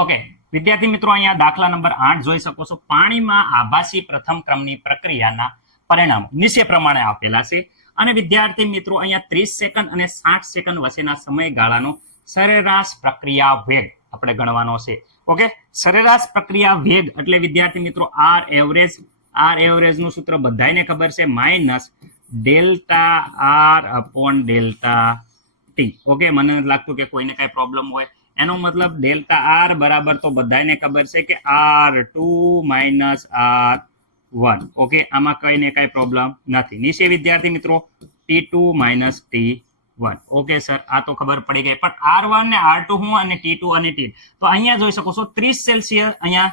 Okay વિદ્યાર્થી મિત્રો, અહીંયા દાખલા નંબર 8 જોઈ શકો છો. પાણીમાં આભાસી પ્રથમ ક્રમની પ્રક્રિયાના પરિણામો નીચે પ્રમાણે આપેલા છે. અને વિદ્યાર્થી મિત્રો, અહીંયા 30 સેકન્ડ અને 60 સેકન્ડ વચ્ચેના સમયગાળાનો સરેરાશ પ્રક્રિયા વેગ આપણે ગણવાનો છે. ઓકે, સરેરાશ પ્રક્રિયા વેગ એટલે વિદ્યાર્થી મિત્રો આર એવરેજ નું સૂત્ર બધાને ખબર છે, minus delta R upon delta T. Okay, મને નથી લાગતું કે કોઈને કઈ પ્રોબ્લેમ હોય. એનો મતલબ ડેલ્ટા આર બરાબર તો બધાને ખબર છે કે R2 માઇનસ R1. ઓકે, આમાં કઈને કઈ પ્રોબ્લેમ નથી. નીચે વિદ્યાર્થી મિત્રો T2 minus T1. Okay sir, આ તો ખબર પડી ગઈ. પણ R1 ને R2 હું અને T2 અને T. તો અહીંયા જોઈ શકો છો 30 સેલ્સિયસ, અહીંયા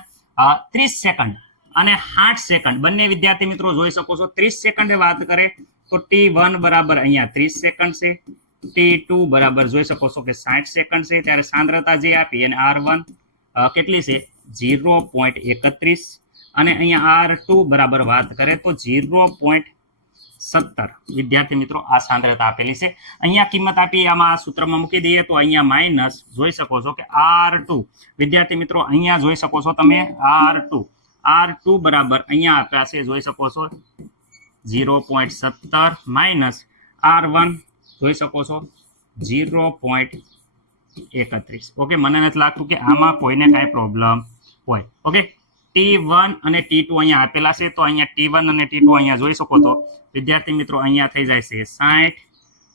30 સેકન્ડ અને 60 સેકન્ડ બંને વિદ્યાર્થી મિત્રો જોઈ શકો છો. 30 સેકન્ડે વાત કરે તો T1 બરાબર અહીંયા 30 સેકન્ડ છે, T2 બરાબર જોઈ શકો છો કે 60 સેકન્ડ છે. ત્યારે સાંદ્રતા જે આપી અને R1 કેટલી છે 0.31 અને અહીંયા R2 બરાબર વાત કરે તો 0.17 વિદ્યાર્થી મિત્રો આ સાંદ્રતા આપેલી છે. અહીંયા કિંમત આપી આમાં સૂત્રમાં મૂકી દઈએ તો અહીંયા માઇનસ જોઈ શકો છો કે R2 વિદ્યાર્થી મિત્રો અહીંયા જોઈ શકો છો તમે R2 બરાબર અહીંયા આપ્યા છે જોઈ શકો છો 0.17 માઇનસ R1 જોઈ શકો છો 0.31. ઓકે, મને નથી લાગતું કે આમાં કોઈને કાંઈ પ્રોબ્લેમ હોય. ઓકે, T1 અને T2 અહીંયા આપેલા છે તો અહીંયા T1 અને T2 અહીંયા જોઈ શકો તો વિદ્યાર્થી મિત્રો અહીંયા થઈ જાય છે 60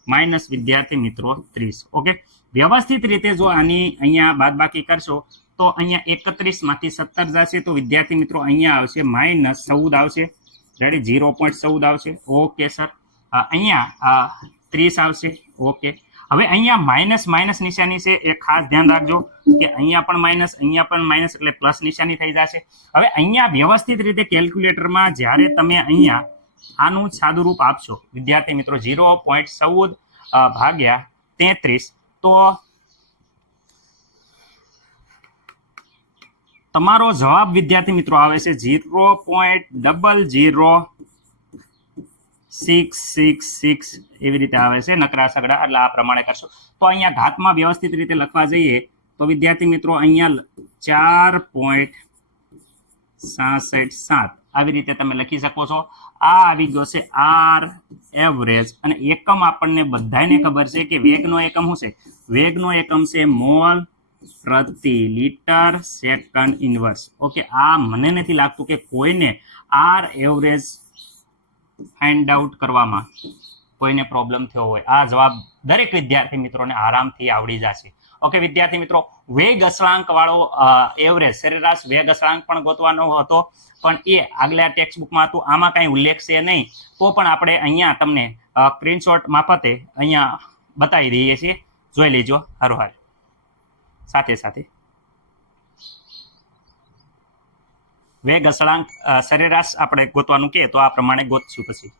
માઇનસ વિદ્યાર્થી મિત્રો 30. ઓકે, વ્યવસ્થિત રીતે જો આની અહીંયા બાદબાકી કરશો તો અહીંયા 31 માંથી 17 જશે તો વિદ્યાર્થી મિત્રો અહીંયા આવશે માઇનસ 14 આવશે. રેડી, 0.14 આવશે. ઓકે સર, અહીંયા 30 આવશે. ઓકે, હવે અહીંયા માઇનસ નિશાની છે એ ખાસ ધ્યાન રાખજો કે અહીંયા પણ માઇનસ એટલે પ્લસ નિશાની થઈ જશે. હવે અહીંયા વ્યવસ્થિત રીતે કેલ્ક્યુલેટરમાં જ્યારે તમે અહીંયા આનું સાદું રૂપ આપશો વિદ્યાર્થી મિત્રો 0.14 ભાગ્યા 33 તો તમારો જવાબ વિદ્યાર્થી મિત્રો આવે છે 0.00666 એવી રીતે આવે છે નકરા સગડા. એટલે આ પ્રમાણે કરશો તો અહીંયા ઘાતમાં વ્યવસ્થિત રીતે લખવા જઈએ તો વિદ્યાર્થી મિત્રો અહીંયા 4.677 આવી રીતે તમે લખી શકો છો. આ આવી ગયો છે આર એવરેજ અને એકમ આપણને બધાને ખબર છે કે વેગનો એકમ શું છે? વેગનો એકમ છે મોલ પ્રતિ લિટર સેકન્ડ ઇન્વર્સ. ઓકે, આ મને નથી લાગતું કે કોઈને આર એવરેજ ફાઇન્ડ આઉટ કરવામાં કોઈને પ્રોબ્લેમ થયો હોય. આ જવાબ દરેક વિદ્યાર્થી મિત્રોને આરામથી આવડી જશે. ઓકે વિદ્યાર્થી મિત્રો, વેગ અચળાંક વાળો એવરેજ સરેરાશ વેગ અચળાંક પણ ગોતવાનો હતો પણ એ આગલા ટેક્સ્ટ બુકમાં હતું. આમાં કાંઈ ઉલ્લેખ છે નહીં તો પણ આપણે અહીંયા તમને સ્ક્રીનશોટ મારફતે અહીંયા બતાવી દઈએ છીએ, જોઈ લેજો હરોહાર. સાથે વેગ અચળાંક સરેરાશ આપણે ગોતવાનું કે તો આ પ્રમાણે ગોતશું પછી.